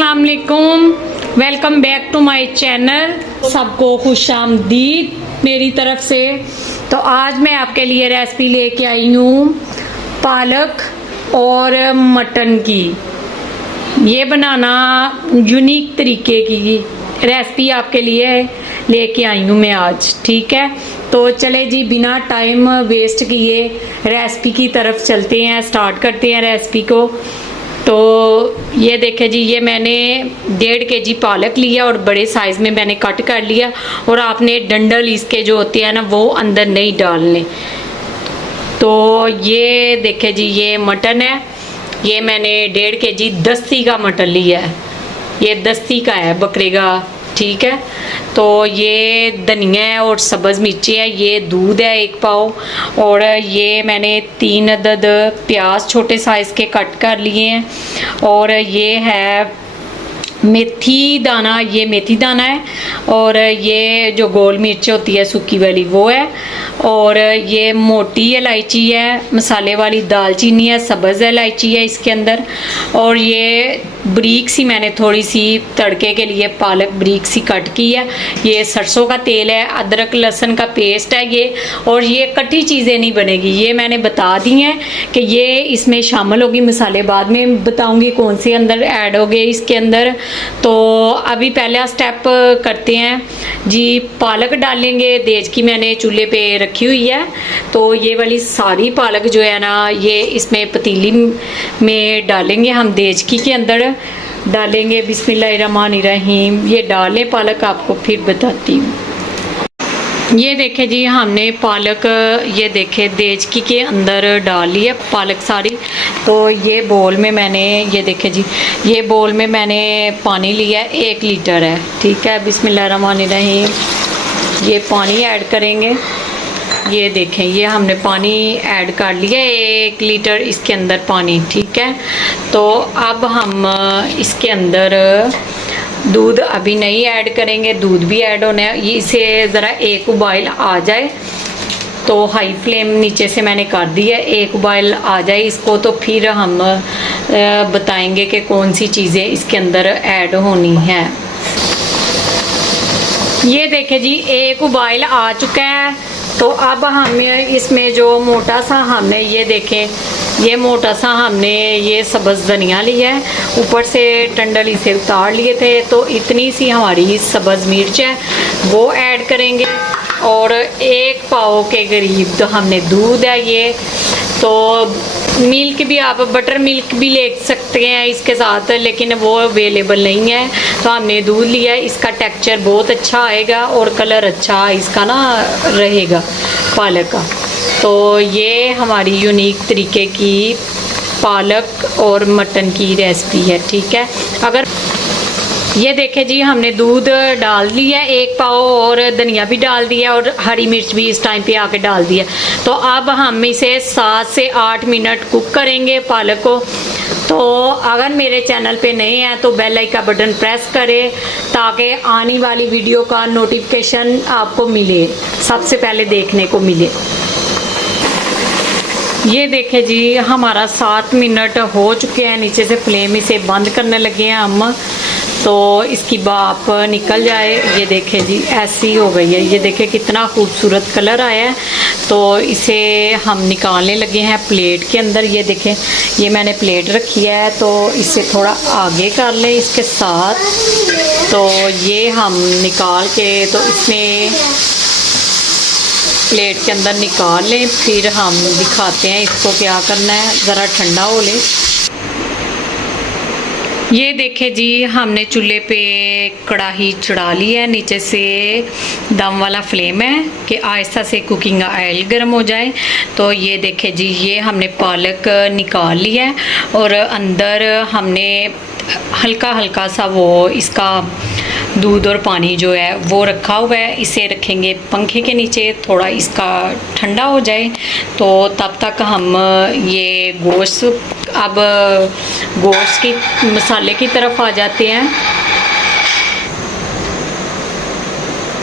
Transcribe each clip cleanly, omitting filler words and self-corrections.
अस्सलाम वालेकुम, welcome back to my channel. सबको खुश आमदीद मेरी तरफ से। तो आज मैं आपके लिए रेसिपी लेके आई हूँ पालक और मटन की। ये बनाना यूनिक तरीके की रेसिपी आपके लिए लेके आई हूँ मैं आज, ठीक है। तो चले जी, बिना टाइम वेस्ट किए रेसिपी की तरफ चलते हैं, स्टार्ट करते हैं रेसिपी को। तो ये देखें जी, ये मैंने 1.5 kg पालक लिया और बड़े साइज़ में मैंने कट कर लिया। और आपने डंडल इसके जो होते हैं ना वो अंदर नहीं डालने। तो ये देखें जी, ये मटन है, ये मैंने 1.5 kg दस्ती का मटन लिया है। ये दस्ती का है, बकरे का, ठीक है। तो ये धनिया है और सब्ज़ मिर्ची है, ये दूध है 1 पाव, और ये मैंने 3 अदद प्याज छोटे साइज़ के कट कर लिए हैं। और ये है मेथी दाना, ये मेथी दाना है। और ये जो गोल मिर्च होती है सूखी वाली वो है। और ये मोटी इलायची है, मसाले वाली दालचीनी है, सब्ज़ इलायची है इसके अंदर। और ये बरीक सी मैंने थोड़ी सी तड़के के लिए पालक बरीक सी कट की है। ये सरसों का तेल है, अदरक लहसुन का पेस्ट है ये। और ये कटी चीज़ें नहीं बनेगी, ये मैंने बता दी हैं कि ये इसमें शामिल होगी। मसाले बाद में बताऊंगी कौन से अंदर ऐड हो गए इसके अंदर। तो अभी पहला स्टेप करते हैं जी, पालक डालेंगे। देज की मैंने चूल्हे पे रखी हुई है। तो ये वाली सारी पालक जो है ना, ये इसमें पतीली में डालेंगे हम, देज की के अंदर डालेंगे। बिस्मिल्लाहिर्रहमानिर्रहीम। ये डालें पालक, आपको फिर बताती हूँ। ये देखें जी, हमने पालक, ये देखें देचकी के अंदर डाल लिया पालक सारी। तो ये बोल में मैंने, ये देखें जी, ये बोल में मैंने पानी लिया है, 1 लीटर है, ठीक है। बिस्मिल्लाहिर्रहमानिर्रहीम। ये पानी ऐड करेंगे। ये देखें, ये हमने पानी ऐड कर लिया, 1 लीटर इसके अंदर पानी, ठीक है। तो अब हम इसके अंदर दूध अभी नहीं ऐड करेंगे, दूध भी ऐड होना है। ये इसे ज़रा एक उबाइल आ जाए तो हाई फ्लेम नीचे से मैंने कर दी है, एक उबाइल आ जाए इसको तो फिर हम बताएंगे कि कौन सी चीज़ें इसके अंदर ऐड होनी है। ये देखें जी, एक उबाइल आ चुका है। तो अब हम इसमें जो मोटा सा हमने, ये देखें, ये मोटा सा हमने ये सब्ज़ धनिया लिया है, ऊपर से टंडल इसे उतार लिए थे। तो इतनी सी हमारी सब्ज़ मिर्च है वो ऐड करेंगे। और 1 पाव के करीब तो हमने दूध है ये। तो मिल्क भी, आप बटर मिल्क भी ले सकते हैं इसके साथ, लेकिन वो अवेलेबल नहीं है। तो हमने दूध लिया है, इसका टेक्सचर बहुत अच्छा आएगा और कलर अच्छा इसका ना रहेगा पालक का। तो ये हमारी यूनिक तरीके की पालक और मटन की रेसिपी है, ठीक है। अगर ये देखें जी, हमने दूध डाल दिया 1 पाव, और धनिया भी डाल दिया, और हरी मिर्च भी इस टाइम पे आके डाल दिया। तो अब हम इसे 7 से 8 मिनट कुक करेंगे पालक को। तो अगर मेरे चैनल पे नए हैं तो बेल आइकन का बटन प्रेस करें ताकि आने वाली वीडियो का नोटिफिकेशन आपको मिले, सबसे पहले देखने को मिले। ये देखें जी, हमारा 7 मिनट हो चुके हैं। नीचे से फ्लेम इसे बंद करने लगे हैं हम, तो इसकी भाप निकल जाए। ये देखें जी, ऐसी हो गई है। ये देखें कितना खूबसूरत कलर आया है। तो इसे हम निकालने लगे हैं प्लेट के अंदर। ये देखें, ये मैंने प्लेट रखी है, तो इसे थोड़ा आगे कर लें इसके साथ। तो ये हम निकाल के, तो इसमें प्लेट के अंदर निकाल लें, फिर हम दिखाते हैं इसको क्या करना है, ज़रा ठंडा हो ले। ये देखें जी, हमने चूल्हे पे कढ़ाई चढ़ा ली है, नीचे से दम वाला फ्लेम है कि आहिस्ता से कुकिंग ऑयल गर्म हो जाए। तो ये देखें जी, ये हमने पालक निकाल लिया है, और अंदर हमने हल्का हल्का सा वो इसका दूध और पानी जो है वो रखा हुआ है। इसे रखेंगे पंखे के नीचे, थोड़ा इसका ठंडा हो जाए। तो तब तक हम ये गोश्त, अब गोश्त की, मसाले की तरफ आ जाते हैं।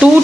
2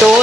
2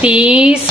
30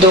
2